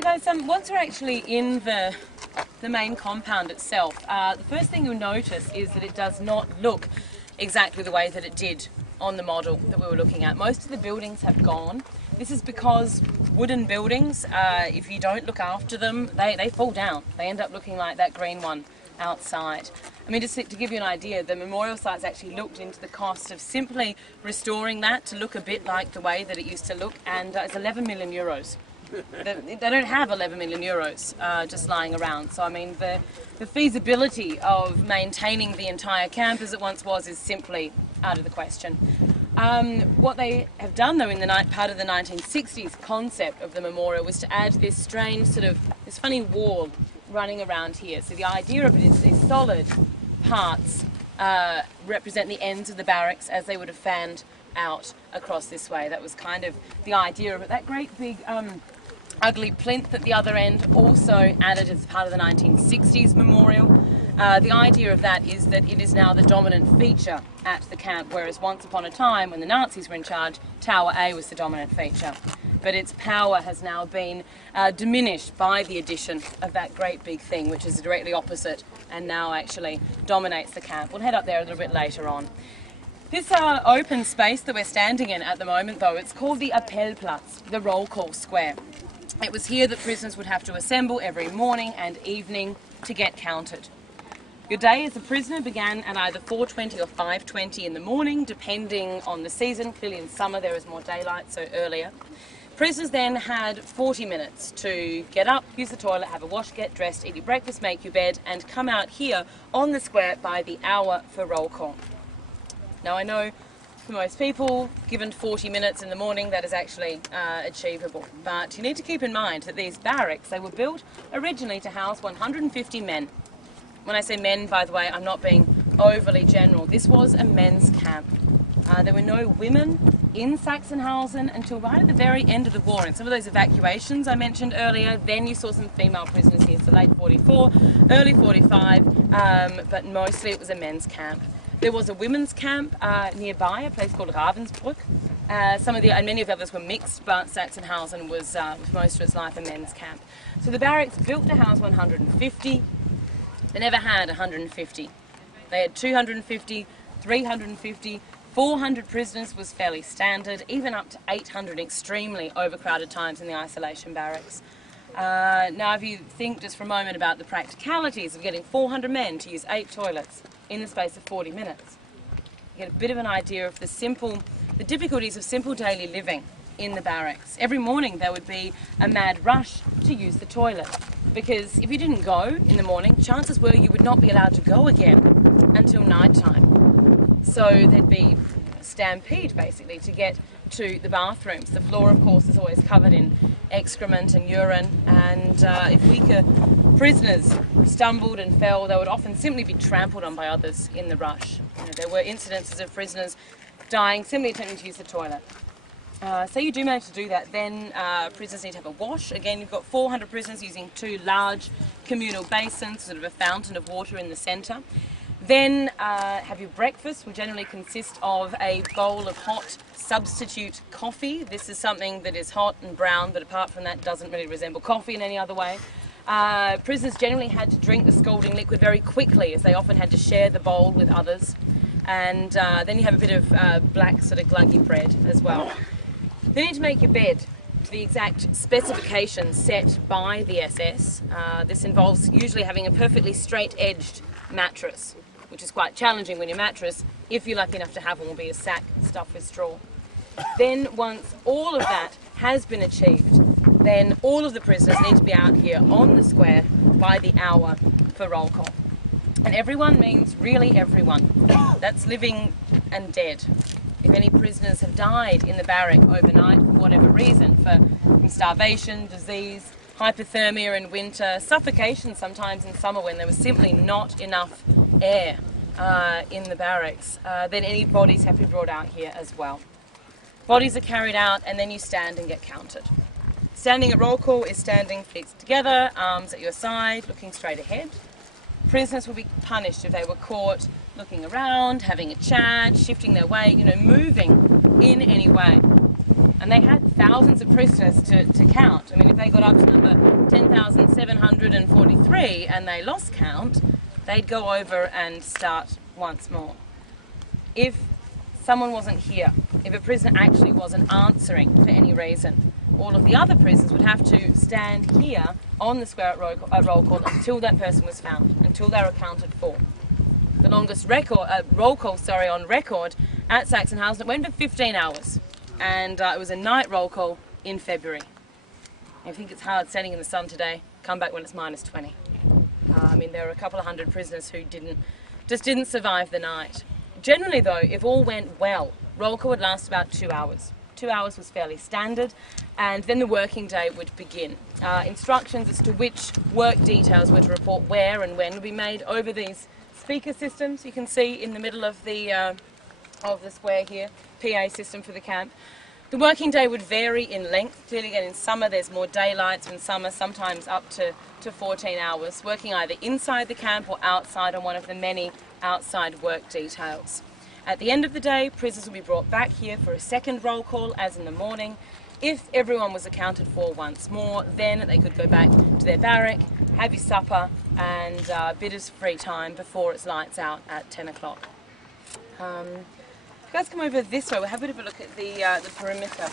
So guys, once we're actually in the main compound itself, the first thing you'll notice is that it does not look exactly the way that it did on the model that we were looking at. Most of the buildings have gone. This is because wooden buildings, if you don't look after them, they fall down. They end up looking like that green one outside. I mean, just to give you an idea, the memorial site's actually looked into the cost of simply restoring that to look a bit like the way that it used to look, and it's 11 million euros. They don't have 11 million euros just lying around. So I mean, the feasibility of maintaining the entire camp as it once was is simply out of the question. What they have done though in the part of the 1960s concept of the memorial was to add this strange sort of, this funny wall running around here. So the idea of it is these solid parts represent the ends of the barracks as they would have fanned out across this way. That was kind of the idea of it. That great big ugly plinth at the other end, also added as part of the 1960s memorial. The idea of that is that it is now the dominant feature at the camp, whereas once upon a time when the Nazis were in charge, Tower A was the dominant feature. But its power has now been diminished by the addition of that great big thing, which is directly opposite and now actually dominates the camp. We'll head up there a little bit later on. This open space that we're standing in at the moment, though, it's called the Appellplatz, the roll call square. It was here that prisoners would have to assemble every morning and evening to get counted. Your day as a prisoner began at either 4:20 or 5:20 in the morning, depending on the season. Clearly in summer there is more daylight, so earlier. Prisoners then had 40 minutes to get up, use the toilet, have a wash, get dressed, eat your breakfast, make your bed, and come out here on the square by the hour for roll call. Now I know for most people, given 40 minutes in the morning, that is actually achievable. But you need to keep in mind that these barracks, they were built originally to house 150 men. When I say men, by the way, I'm not being overly general. This was a men's camp. There were no women in Sachsenhausen until right at the very end of the war. And some of those evacuations I mentioned earlier, then you saw some female prisoners here, so late 44, early 45, but mostly it was a men's camp. There was a women's camp nearby, a place called Ravensbrück. And many of the others were mixed, but Sachsenhausen was, for most of its life, a men's camp. So the barracks built to house 150. They never had 150. They had 250, 350, 400 prisoners was fairly standard, even up to 800 extremely overcrowded times in the isolation barracks. Now if you think just for a moment about the practicalities of getting 400 men to use 8 toilets in the space of 40 minutes, you get a bit of an idea of the difficulties of simple daily living in the barracks. Every morning there would be a mad rush to use the toilet, because if you didn't go in the morning, chances were you would not be allowed to go again until night time. So there'd be a stampede basically to get to the bathrooms. The floor of course is always covered in excrement and urine, and if weaker prisoners stumbled and fell, they would often simply be trampled on by others in the rush. There were incidences of prisoners dying simply attempting to use the toilet. Say you do manage to do that, then prisoners need to have a wash. Again, you've got 400 prisoners using 2 large communal basins, sort of a fountain of water in the centre. Then have your breakfast, will generally consist of a bowl of hot substitute coffee. This is something that is hot and brown, but apart from that doesn't really resemble coffee in any other way. Prisoners generally had to drink the scalding liquid very quickly, as they often had to share the bowl with others. And then you have a bit of black sort of gluggy bread as well. They need to make your bed to the exact specifications set by the SS. This involves usually having a perfectly straight-edged mattress, which is quite challenging when your mattress, if you're lucky enough to have one, will be a sack stuffed with straw. Then once all of that has been achieved, then all of the prisoners need to be out here on the square by the hour for roll call. And everyone means really everyone. That's living and dead. If any prisoners have died in the barrack overnight for whatever reason, from starvation, disease, hypothermia in winter, suffocation sometimes in summer when there was simply not enough air in the barracks, then any bodies have to be brought out here as well. Bodies are carried out and then you stand and get counted. Standing at roll call is standing feet together, arms at your side, looking straight ahead. Prisoners will be punished if they were caught looking around, having a chat, shifting their way, moving in any way. And they had thousands of prisoners to count. I mean, if they got up to number 10,743 and they lost count, they'd go over and start once more. If someone wasn't here, if a prisoner actually wasn't answering for any reason, all of the other prisoners would have to stand here on the square at roll call until that person was found, until they were accounted for. The longest roll call on record at Sachsenhausen, it went for 15 hours, and it was a night roll call in February. I think it's hard standing in the sun today, come back when it's minus 20. I mean, there were a couple of hundred prisoners who just didn't survive the night. Generally though, if all went well, roll call would last about 2 hours. 2 hours was fairly standard, and then the working day would begin. Instructions as to which work details were to report where and when would be made over these speaker systems you can see in the middle of the square here, PA system for the camp. The working day would vary in length. Clearly again in summer there's more daylights, in summer sometimes up to 14 hours, working either inside the camp or outside on one of the many outside work details. At the end of the day, prisoners will be brought back here for a second roll call, as in the morning. If everyone was accounted for once more, then they could go back to their barrack, have your supper, and a bit of free time before it's lights out at 10 o'clock. If you guys come over this way, we'll have a bit of a look at the perimeter.